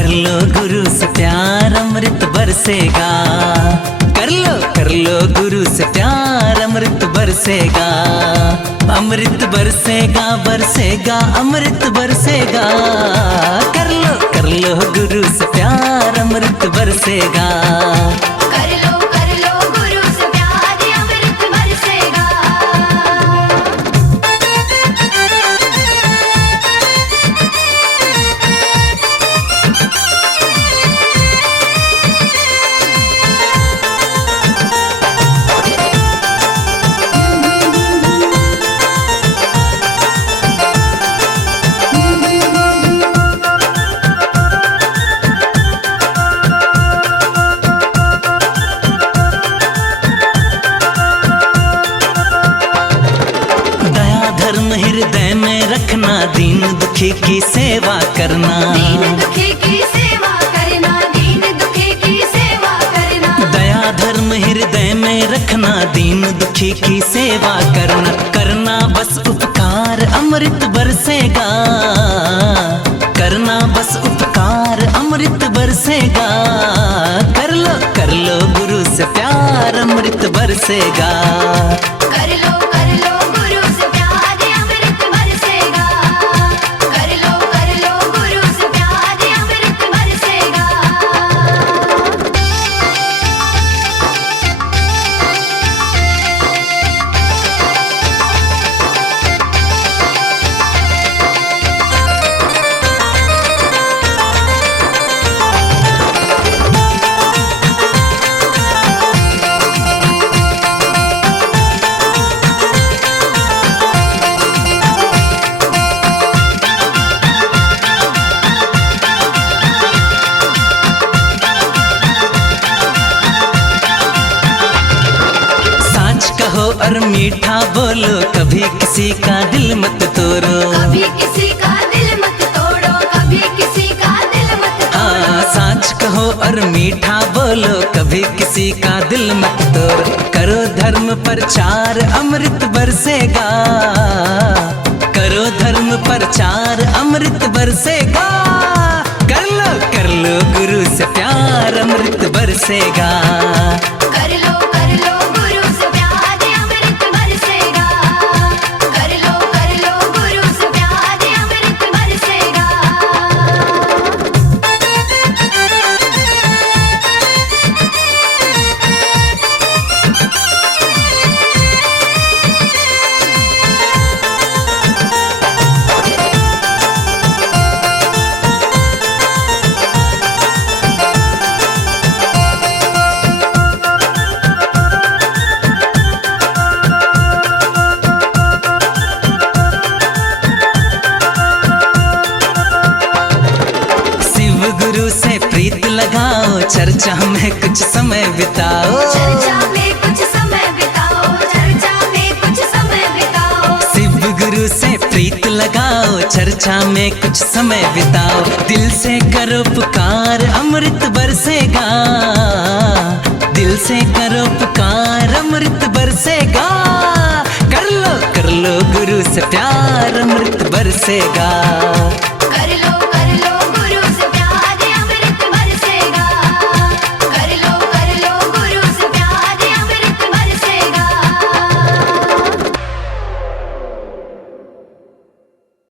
कर लो गुरु से प्यार अमृत बरसेगा। कर लो गुरु से प्यार अमृत बरसेगा। अमृत बरसेगा बरसेगा अमृत बरसेगा। कर लो गुरु से प्यार अमृत बरसेगा। कर लो गुरु से प्यार अमृत बरसेगा। हृदय में रखना, दीन दुखी की सेवा करना। दीन दुखी की सेवा करना, दीन दुखी की सेवा करना। दया धर्म हृदय में रखना, दीन दुखी की सेवा करना। करना बस उपकार अमृत बरसेगा। करना बस उपकार अमृत बरसेगा। कर लो गुरु से प्यार अमृत बरसेगा। कर लो गुरु से प्यार अमृत बरसेगा। कर लो गुरु से प्यार अमृत बरसेगा। कहो और मीठा बोलो, कभी किसी का दिल मत तोड़ो। कभी किसी का दिल मत तोड़ो, कभी किसी का दिल मत तोड़ो। हाँ, सच कहो और मीठा बोलो, कभी किसी का दिल मत तोड़ो। करो धर्म प्रचार अमृत बरसेगा। करो धर्म प्रचार अमृत बरसेगा। कर लो गुरु से प्यार अमृत बरसेगा। कर लो गुरु से प्यार अमृत बरसेगा। कर लो गुरु से प्यार अमृत बरसेगा। गुरु से प्रीत लगाओ, चर्चा में कुछ समय बिताओ। चर्चा में कुछ समय बिताओ। चर्चा में कुछ समय बिताओ। शिव गुरु से प्रीत लगाओ, चर्चा में कुछ समय बिताओ। दिल से करो पुकार अमृत बरसेगा। दिल से करो पुकार अमृत बरसेगा। कर लो गुरु से प्यार अमृत बरसेगा।